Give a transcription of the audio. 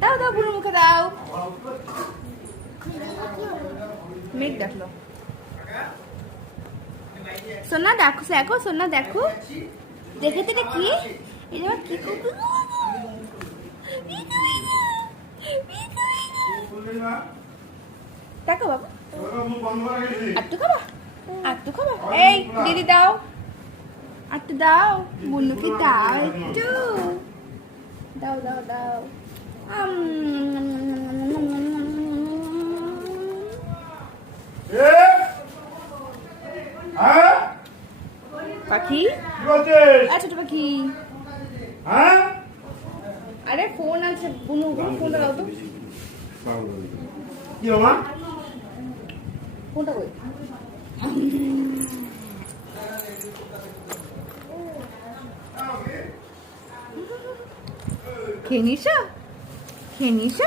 দাও দাও বুড়ো মুখে দাও। মেঘ দেখলো। সোনা দেখো দেখো সোনা দেখো দেখে তো এটা কি এটা কি করবে দেখো বাবা আটটু খাবা আটটু খাবা এই দিদি দাও আটটু দাও বুনুকে দাও একটু দাও দাও দাও পাখি ছোট পাখি আরে ফোন আছে বুনু ফোনটা দাও তো কি মামা ফোনটা কই খেয়ে নিস